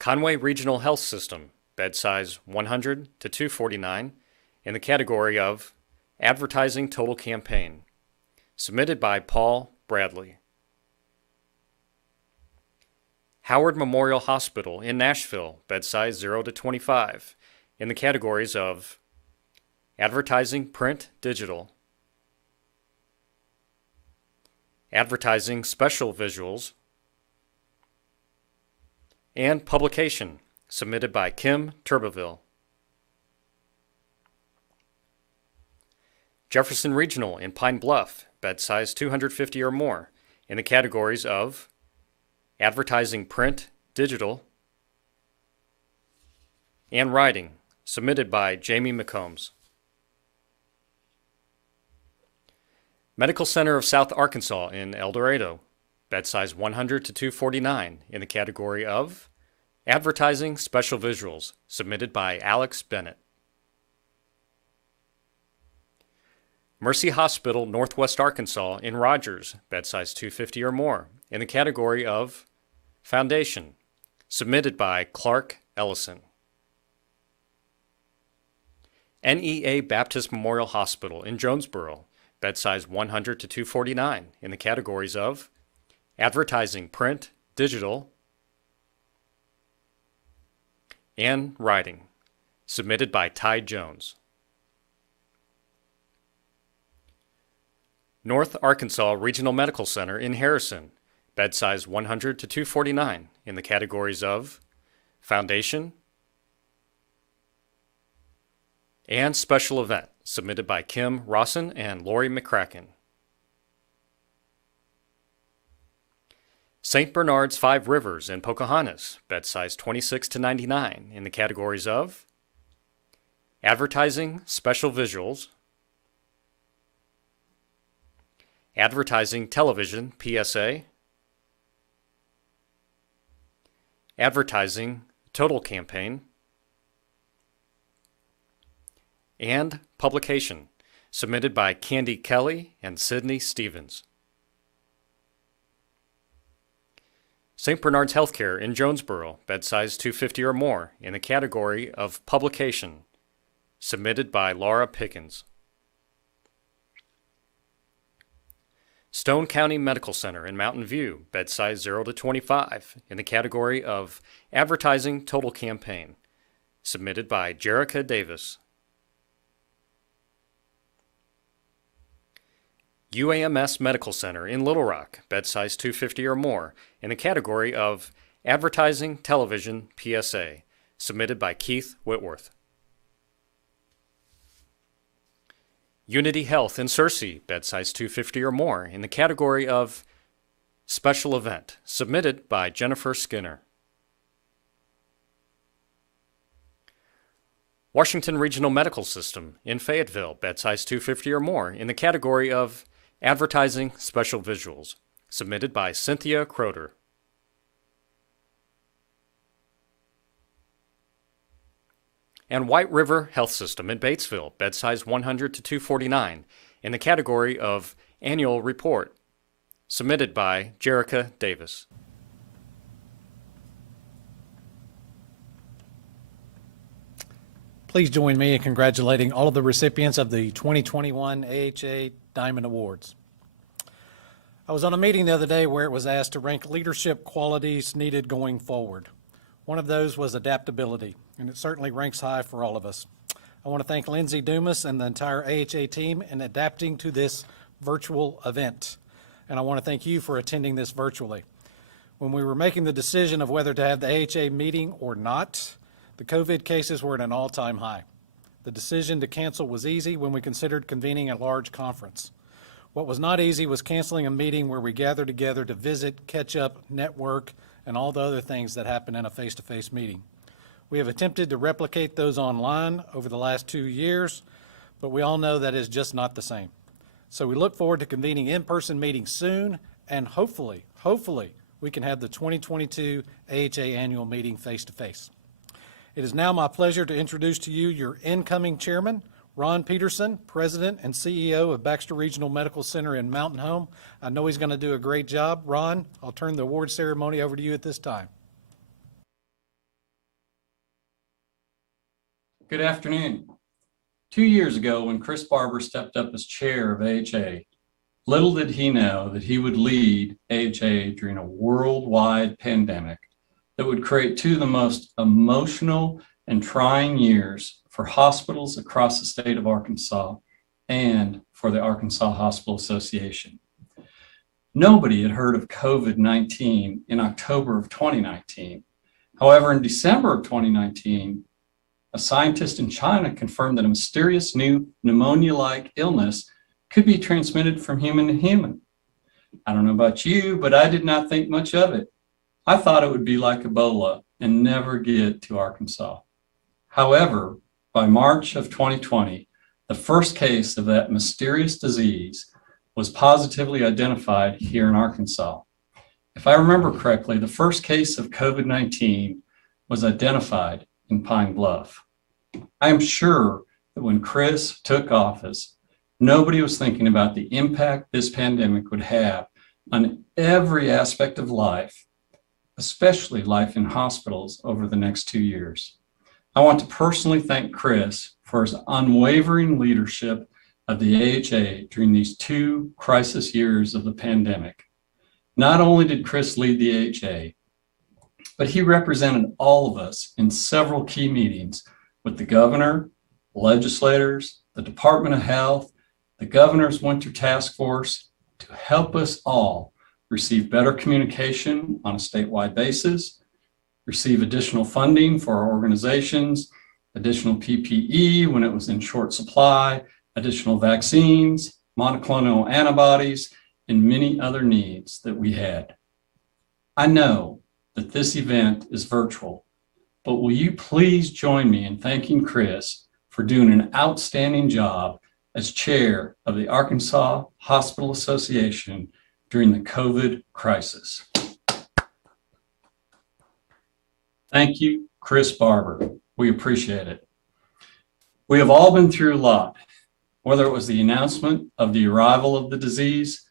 Conway Regional Health System, bed size 100 to 249, in the category of Advertising Total Campaign, submitted by Paul Bradley. Howard Memorial Hospital in Nashville, bed size 0 to 25, in the categories of Advertising Print Digital, Advertising Special Visuals, and Publication, submitted by Kim Turbeville. Jefferson Regional in Pine Bluff, bed size 250 or more, in the categories of Advertising Print, Digital, and Writing, submitted by Jamie McCombs. Medical Center of South Arkansas in El Dorado, bed size 100 to 249, in the category of Advertising Special Visuals, submitted by Alex Bennett. Mercy Hospital, Northwest Arkansas in Rogers, bed size 250 or more, in the category of Foundation, submitted by Clark Ellison. NEA Baptist Memorial Hospital in Jonesboro, bed size 100 to 249, in the categories of Advertising Print, Digital, and Writing, submitted by Ty Jones. North Arkansas Regional Medical Center in Harrison, bed size 100 to 249, in the categories of Foundation and Special Event, submitted by Kim Rawson and Lori McCracken. St. Bernard's Five Rivers in Pocahontas, bed size 26 to 99, in the categories of Advertising Special Visuals, Advertising Television, PSA, Advertising Total Campaign, and Publication, submitted by Candy Kelly and Sydney Stevens. St. Bernard's Healthcare in Jonesboro, bed size 250 or more, in the category of Publication, submitted by Laura Pickens. Stone County Medical Center in Mountain View, bed size 0 to 25, in the category of Advertising Total Campaign, submitted by Jerica Davis. UAMS Medical Center in Little Rock, bed size 250 or more, in the category of Advertising Television, PSA, submitted by Keith Whitworth. Unity Health in Searcy, bed size 250 or more, in the category of Special Event, submitted by Jennifer Skinner. Washington Regional Medical System in Fayetteville, bed size 250 or more, in the category of Advertising Special Visuals, submitted by Cynthia Croter. And White River Health System in Batesville, bed size 100 to 249, in the category of Annual Report, submitted by Jerica Davis. Please join me in congratulating all of the recipients of the 2021 AHA Diamond Awards. I was on a meeting the other day where it was asked to rank leadership qualities needed going forward. One of those was adaptability, and it certainly ranks high for all of us. I want to thank Lindsay Dumas and the entire AHA team in adapting to this virtual event. And I want to thank you for attending this virtually. When we were making the decision of whether to have the AHA meeting or not, the COVID cases were at an all-time high. The decision to cancel was easy when we considered convening a large conference. What was not easy was canceling a meeting where we gather together to visit, catch up, network, and all the other things that happen in a face-to-face meeting. We have attempted to replicate those online over the last 2 years, but we all know that is just not the same. So we look forward to convening in-person meetings soon, and hopefully, we can have the 2022 AHA annual meeting face-to-face. It is now my pleasure to introduce to you your incoming chairman, Ron Peterson, President and CEO of Baxter Regional Medical Center in Mountain Home. I know he's going to do a great job. Ron, I'll turn the award ceremony over to you at this time. Good afternoon. 2 years ago, when Chris Barber stepped up as chair of AHA, little did he know that he would lead AHA during a worldwide pandemic that would create two of the most emotional and trying years for hospitals across the state of Arkansas and for the Arkansas Hospital Association. Nobody had heard of COVID-19 in October of 2019. However, in December of 2019, a scientist in China confirmed that a mysterious new pneumonia-like illness could be transmitted from human to human. I don't know about you, but I did not think much of it. I thought it would be like Ebola and never get to Arkansas. However, by March of 2020, the first case of that mysterious disease was positively identified here in Arkansas. If I remember correctly, the first case of COVID-19 was identified in Pine Bluff. I am sure that when Chris took office, nobody was thinking about the impact this pandemic would have on every aspect of life, especially life in hospitals over the next 2 years. I want to personally thank Chris for his unwavering leadership of the AHA during these 2 crisis years of the pandemic. Not only did Chris lead the AHA, but he represented all of us in several key meetings with the governor, legislators, the Department of Health, the governor's winter task force to help us all receive better communication on a statewide basis, receive additional funding for our organizations, additional PPE when it was in short supply, additional vaccines, monoclonal antibodies, and many other needs that we had. I know that this event is virtual, but will you please join me in thanking Chris for doing an outstanding job as chair of the Arkansas Hospital Association during the COVID crisis. Thank you, Chris Barber. We appreciate it. We have all been through a lot, whether it was the announcement of the arrival of the disease,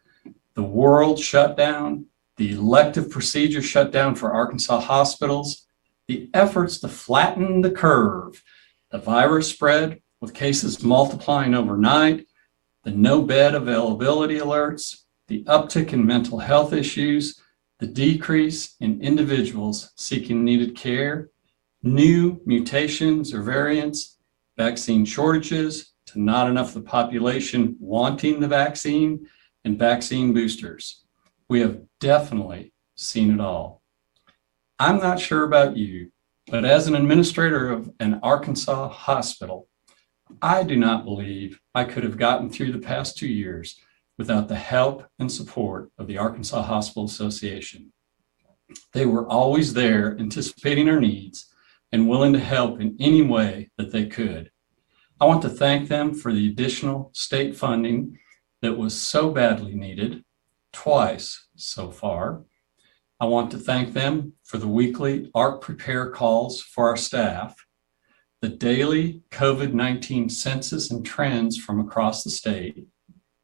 the world shutdown, the elective procedure shutdown for Arkansas hospitals, the efforts to flatten the curve, the virus spread with cases multiplying overnight, the no bed availability alerts, the uptick in mental health issues, the decrease in individuals seeking needed care, new mutations or variants, vaccine shortages, to not enough of the population wanting the vaccine, and vaccine boosters. We have definitely seen it all. I'm not sure about you, but as an administrator of an Arkansas hospital, I do not believe I could have gotten through the past 2 years without the help and support of the Arkansas Hospital Association. They were always there anticipating our needs and willing to help in any way that they could. I want to thank them for the additional state funding that was so badly needed, twice so far. I want to thank them for the weekly ARC Prepare calls for our staff, the daily COVID-19 census and trends from across the state,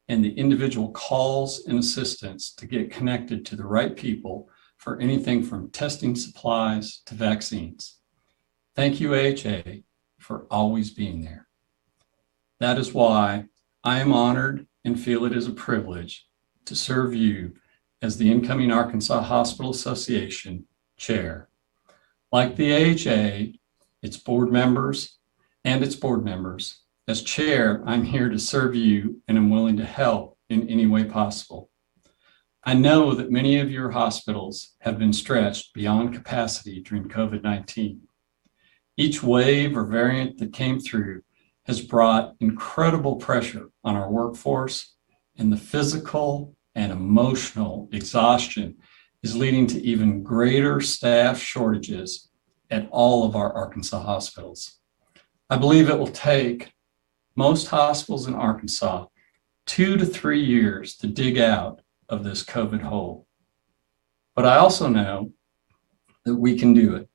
and the individual calls and assistance to get connected to the right people for anything from testing supplies to vaccines. Thank you, AHA, for always being there. That is why I am honored and feel it is a privilege to serve you as the incoming Arkansas Hospital Association Chair. Like the AHA, its board members, as chair, I'm here to serve you and am willing to help in any way possible. I know that many of your hospitals have been stretched beyond capacity during COVID-19. Each wave or variant that came through has brought incredible pressure on our workforce, and the physical and emotional exhaustion is leading to even greater staff shortages at all of our Arkansas hospitals. I believe it will take most hospitals in Arkansas 2 to 3 years to dig out of this COVID hole. But I also know that we can do it.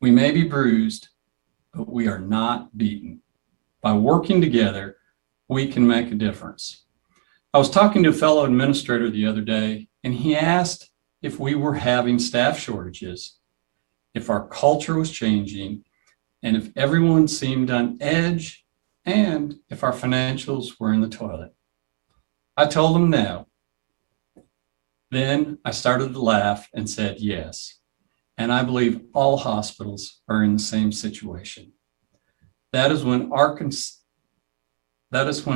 We may be bruised, but we are not beaten. By working together, we can make a difference. I was talking to a fellow administrator the other day, and he asked if we were having staff shortages, if our culture was changing, and if everyone seemed on edge, and if our financials were in the toilet. I told him no. Then I started to laugh and said yes. And I believe all hospitals are in the same situation. That is when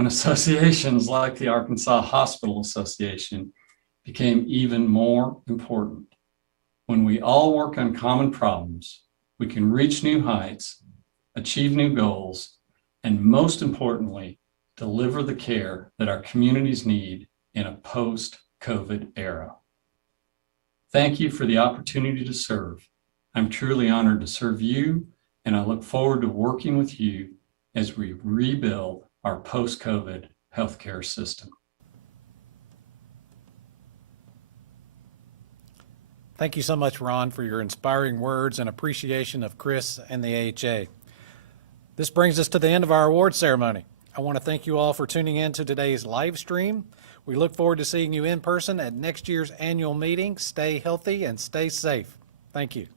associations like the Arkansas Hospital Association became even more important. When we all work on common problems, we can reach new heights, achieve new goals, and most importantly, deliver the care that our communities need in a post-COVID era. Thank you for the opportunity to serve. I'm truly honored to serve you, and I look forward to working with you as we rebuild our post-COVID healthcare system. Thank you so much, Ron, for your inspiring words and appreciation of Chris and the AHA. This brings us to the end of our award ceremony. I want to thank you all for tuning in to today's live stream. We look forward to seeing you in person at next year's annual meeting. Stay healthy and stay safe. Thank you.